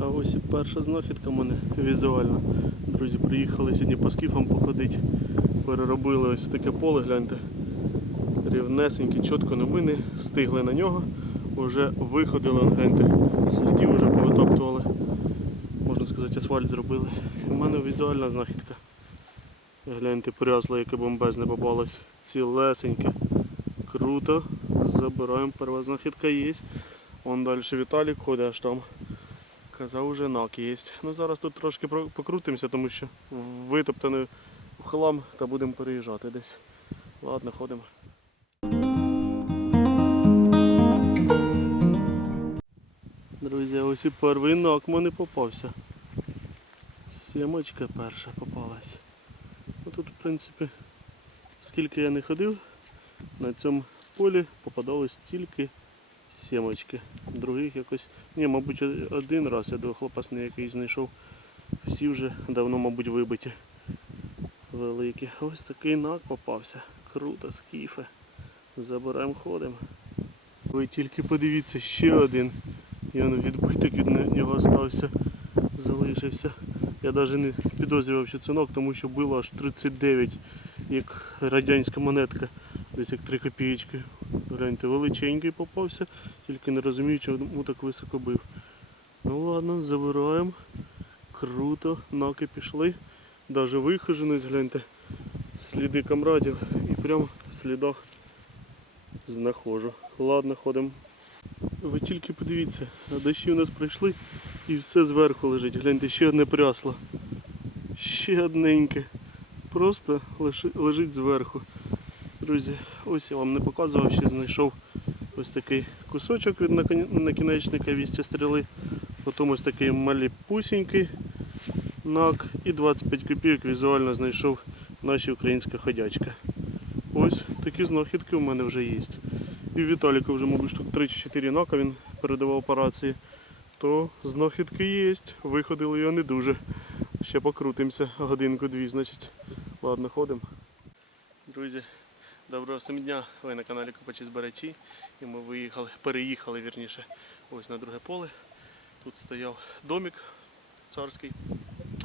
А ось і перша знахідка в мене візуальна. Друзі, приїхали сьогодні по скіфам походити. Переробили ось таке поле, гляньте. Рівнесеньке, чітко, но ми не встигли на нього. Уже виходили, гляньте, слідів вже повитоптували. Можна сказати, асфальт зробили. У мене візуальна знахідка. Гляньте, порясло, яке бомбезне попалось. Цілесеньке. Круто. Забираємо, перша знахідка є. Вон далі Віталік ходить аж там. Нак є. Ну зараз тут трошки покрутимося, тому що витоптаний в хлам та будемо переїжджати десь. Ладно, ходимо. Друзі, ось і перший нак мене попався. Сімочка перша попалась. Ну, тут, в принципі, скільки я не ходив, на цьому полі попадалось тільки сімочки. Других якось. Ні, мабуть, один раз я двохлопасний який знайшов. Всі вже давно, мабуть, вибиті. Великі. Ось такий нак попався. Круто, скіфе. Забираємо, ходимо. Ви тільки подивіться, ще один. І он відбиток від нього стався, залишився. Я навіть не підозрював, що це нок, тому що було аж 39, як радянська монетка, десь як 3 копійки. Гляньте, величенький попався, тільки не розумію, чому так високо бив. Ну ладно, забираємо. Круто, наки пішли. Навіть вихоженість, гляньте, сліди камрадів і прямо в слідах знаходжу. Ладно, ходимо. Ви тільки подивіться, дощі у нас прийшли і все зверху лежить. Гляньте, ще одне прясло. Ще одненьке. Просто лежить зверху. Друзі, ось я вам не показував, ще знайшов ось такий кусочок від накінечника вісті стріли. Потім ось такий маліпусінький нак і 25 копійок візуально знайшов наша українська ходячка. Ось такі знахідки у мене вже є. І в Віталіка вже, мабуть, штук 3-4 нака він передавав операції. То знахідки є. Виходили його не дуже. Ще покрутимося годинку-дві, значить. Ладно, ходимо. Друзі, доброго всім дня. Ви на каналі Копачі Збирачі. І ми виїхали, переїхали вірніше, ось на друге поле. Тут стояв домик царський.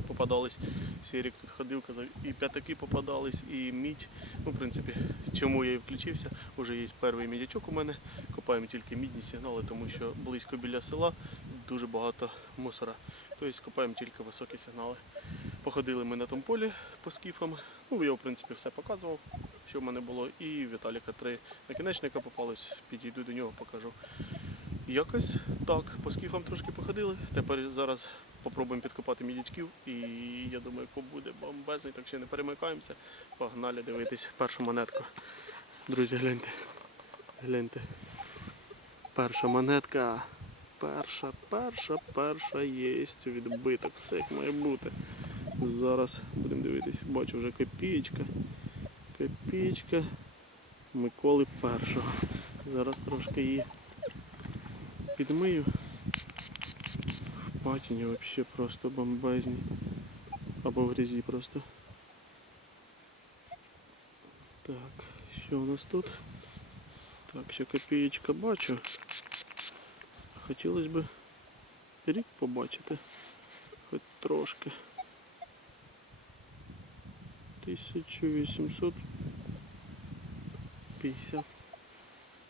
Попадались. Сірік тут ходив, казав, і п'ятаки попадались, і мідь. Ну, в принципі, чому я і включився. Уже є перший мідячок у мене. Копаємо тільки мідні сигнали, тому що близько біля села дуже багато мусора. Тобто копаємо тільки високі сигнали. Походили ми на тому полі по скіфам. Ну, я, в принципі, все показував, що в мене було. І Віталіка три накінечника попалось, підійду до нього, покажу. Якось так, по скіфам трошки походили. Тепер зараз попробуємо підкопати мідячків і я думаю, буде бомбезний, так що не перемикаємося. Погнали дивитись першу монетку. Друзі, гляньте. Гляньте. Перша монетка. Перша, перша, перша є відбиток, все як має бути. Зараз будемо дивитись. Бачу вже копієчка. Копієчка Миколи першого. Зараз трошки її підмию. В патіні взагалі просто бомбезні. Або в грязі просто. Так, що у нас тут? Так, ще копієчка бачу. Хотілося б рік побачити. Хоч трошки. 1850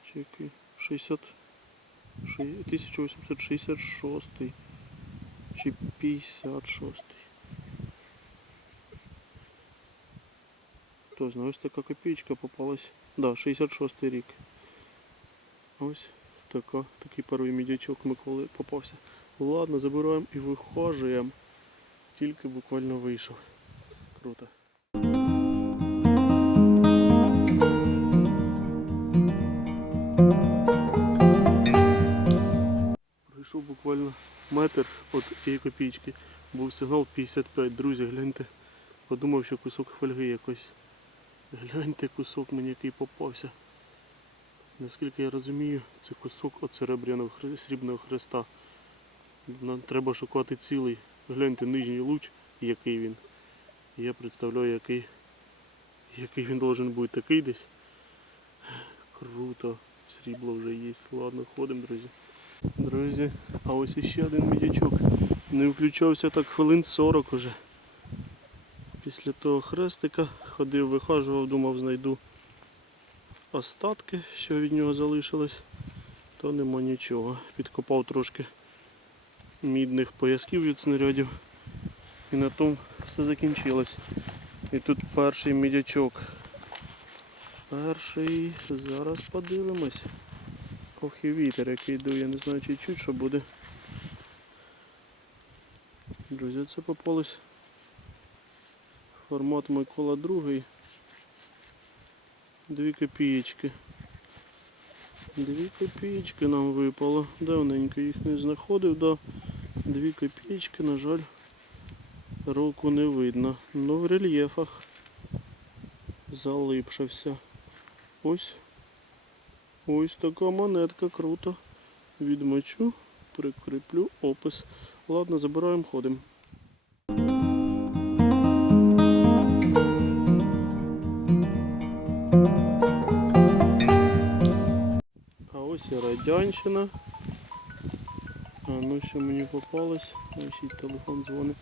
чеки 60 ши- 1866 чи 56 Хто знає, ось така копійка попалась. Да, 66 рік. Ось така, такий перший мідячок Миколи попався. Ладно, забираємо і вихожуємо. Тільки буквально вийшов. Круто. Пройшов буквально метр від тієї копійки. Був сигнал 55. Друзі, гляньте. Подумав, що кусок фольги якось. Гляньте кусок мені який попався. Наскільки я розумію, це кусок от серебряного срібного хреста. Нам треба шукати цілий. Гляньте нижній луч, який він. Я представляю, який, який він должен бути такий десь. Круто. Срібло вже є. Ладно, ходимо, друзі. Друзі, а ось іще один мідячок. Не включався так хвилин 40 уже. Після того хрестика ходив, вихажував, думав, знайду остатки, що від нього залишилось, то нема нічого. Підкопав трошки мідних поясків від снарядів. І на тому все закінчилось. І тут перший мідячок. Перший. Зараз подивимось. Ох і вітер, який дує, не знаю чи чуть, що буде. Друзі, це попалось формат Микола другий. Дві копієчки. Дві копієчки нам випало. Давненько їх не знаходив, да. Дві копієчки, на жаль, року не видно. Ну в рельєфах залипшився. Ось. Ось така монетка круто. Відмочу, прикріплю опис. Ладно, забираємо, ходимо. А ось і радянщина. А ну що мені попалось? Ось і телефон дзвонить.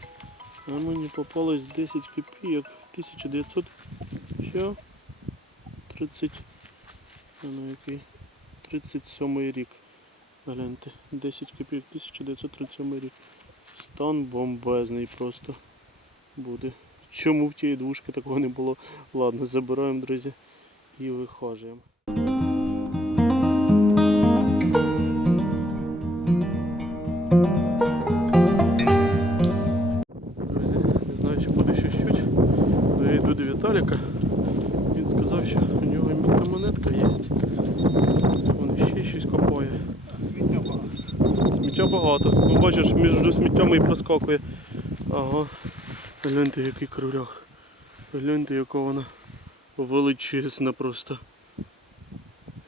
А мені попалось 10 копійок 1900. Що? 30. А ну який? 37 рік. Гляньте. 10 копійок 1937 рік. Стан бомбезний просто буде. Чому в тієї двушки такого не було? Ладно, забираємо, друзі, і вихожуємо. Друзі, не знаю, чи буде ще щось. Я йду до Віталіка. Він сказав, що у нього монетка є. Він ще щось копає. Сміття багато. Сміття багато. Ну бачиш, між сміттями і проскакує. Ага. Гляньте, який кролях. Гляньте, яка вона величезна просто.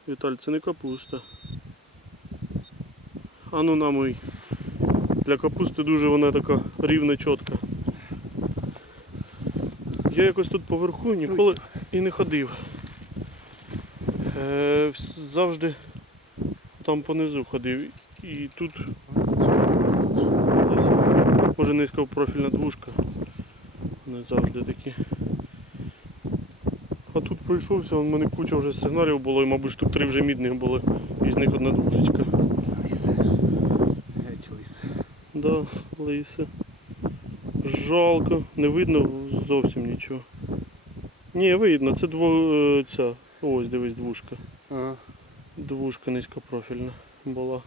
Віталь, це не капуста. А ну на мій. Для капусти дуже вона така рівна, чітка. Я якось тут поверху ніколи і не ходив. Е, завжди там понизу ходив. І тут десь може низькопрофільна двушка. Не завжди такі. А тут пройшовся, у мене куча вже сигналів було і, мабуть, штук три вже мідних були. Із них одна двушечка. Лісе. Геть лісе. Да, лисе. Жалко, не видно зовсім нічого. Ні, видно, це дво, е, ця. Ось дивись, двушка. Ага. Двушка низькопрофільна була.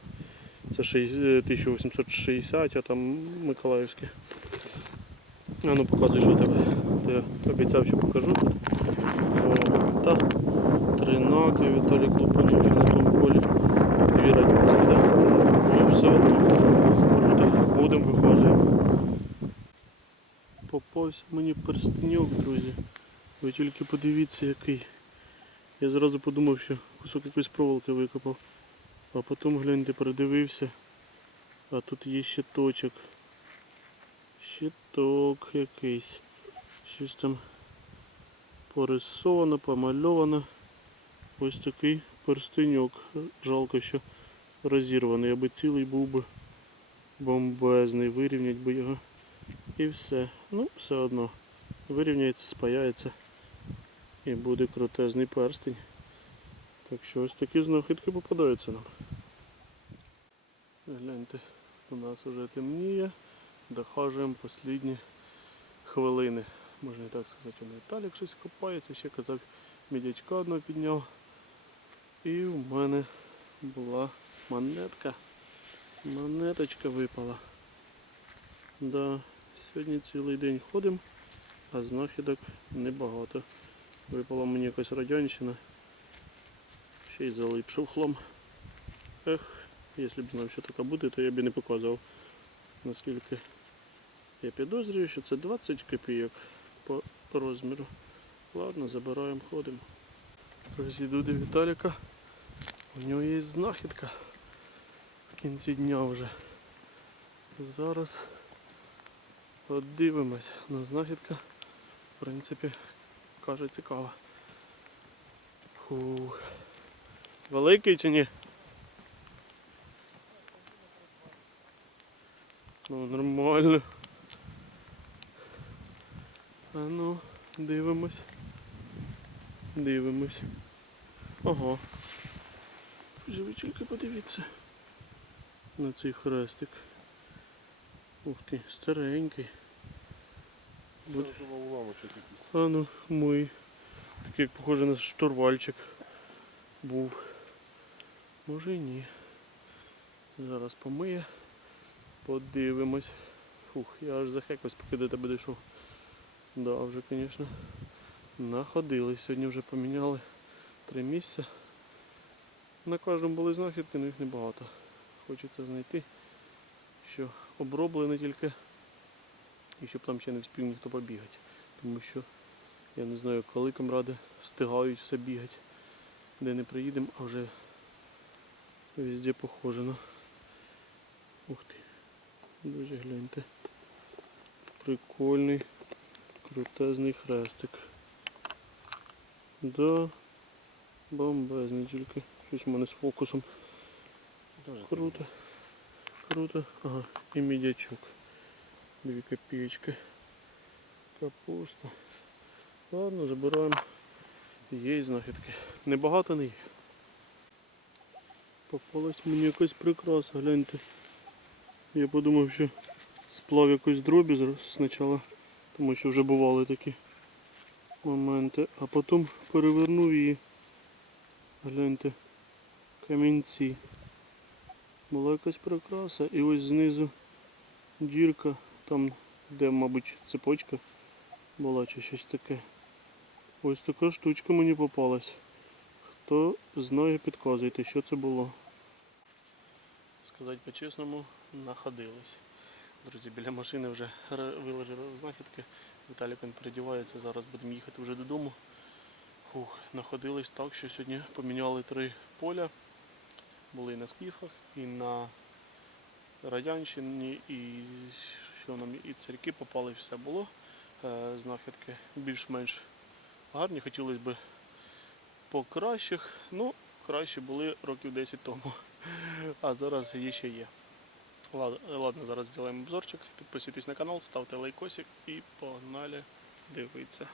Це е, 1860, а там Миколаївське. А ну показуй, що тебе. Я обіцяв, що покажу тут. Та тринаки Віталік Лупанов, що на тому полі. Дві радянські. Да? Ну, все одно. Круто. Ходимо, виходимо. Попався мені перстеньок, друзі. Ви тільки подивіться, який. Я зразу подумав, що кусок якоїсь проволоки викопав. А потім гляньте, передивився. А тут є щиточок. Щиток якийсь. Щось там порисовано, помальовано. Ось такий перстеньок. Жалко, що розірваний. Аби цілий був би бомбезний. Вирівнять би його. І все. Ну, все одно. Вирівняється, спаяється. І буде крутезний перстень. Так що ось такі знахідки попадаються нам. Гляньте, у нас вже темніє, дохажуємо останні хвилини. Можна і так сказати, у Віталік щось копається, ще казав, мідячка одного підняв. І в мене була монетка. Монеточка випала. Да, сьогодні цілий день ходимо, а знахідок небагато. Випала мені якась радянщина. Ще й залипшив хлам. Ех, якщо б знав, що таке буде, то я б і не показував. Наскільки я підозрюю, що це 20 копійок по розміру. Ладно, забираємо, ходимо. Друзі, йду до Віталіка. У нього є знахідка в кінці дня вже. Зараз подивимось на знахідка. В принципі, каже цікава. Фух. Великий чи ні? Ну, нормально. А ну, дивимось. Дивимось. Вже тільки подивіться на цей хрестик. Ух ти, старенький. А ну, мой. Такий, як похоже на штурвальчик був. Може і ні. Зараз помиє. Подивимось. Фух, я аж захекався, поки до тебе дійшов. Да, вже, звісно, находились. Сьогодні вже поміняли три місця. На кожному були знахідки, але їх небагато. Хочеться знайти, що оброблене тільки. І щоб там ще не встиг ніхто побігати. Тому що я не знаю, коли камради встигають все бігати. Де не приїдемо, а вже везде похожено. Ух ти. Дуже гляньте. Прикольний, крутезний хрестик. Да, бомбезний тільки. Щось в мене з фокусом. Круто. Круто. Ага, і мідячок. Дві копеечки. Капуста. Ладно, забираємо. Є знахідки. Небагато не є. Попалась мені якась прикраса, гляньте. Я подумав, що сплав якось дробі спочатку, тому що вже бували такі моменти, а потім перевернув її. Гляньте, камінці. Була якась прикраса і ось знизу дірка, там де, мабуть, цепочка була чи щось таке. Ось така штучка мені попалась. Хто знає, підказуйте, що це було. Сказати по-чесному, находились. Друзі, біля машини вже виложили знахідки. Віталік він передівається, зараз будемо їхати вже додому. Фух, находились так, що сьогодні поміняли три поля. Були на скіфах, і на Радянщині, і що і царьки попали, все було. Е, Знахідки більш-менш гарні, хотілося б по кращих. Ну, кращі були років 10 тому. А зараз є ще є. Ладно, ладно, зараз зробимо обзорчик. Підписуйтесь на канал, ставте лайкосик і погнали дивитися.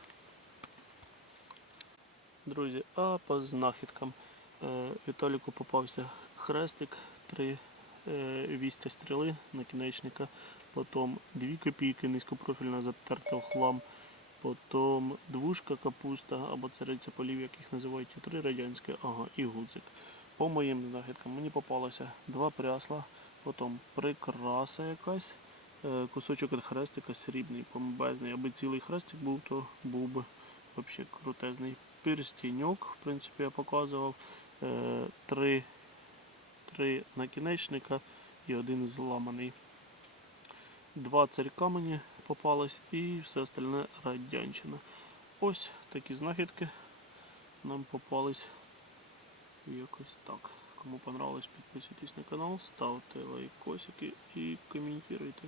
Друзі, а по знахідкам. Е, Віталіку попався хрестик, три е, вістя стріли накінечника, потім дві копійки низькопрофільна затерта в хлам, потім двушка капуста або цариця полів, як їх називають, три радянські, ага, і гудзик. По моїм знахідкам мені попалося два прясла, потім прикраса якась, е, кусочок від хрестика срібний, бомбезний. Аби цілий хрестик був, то був би взагалі крутезний. Перстіньок, в принципі, я показував. Е, три, три накінечника і один зламаний. Два царька мені попалось і все остальне радянщина. Ось такі знахідки нам попались якось так. Кому понравилось, підписуйтесь на канал, ставте лайкосики і коментуйте.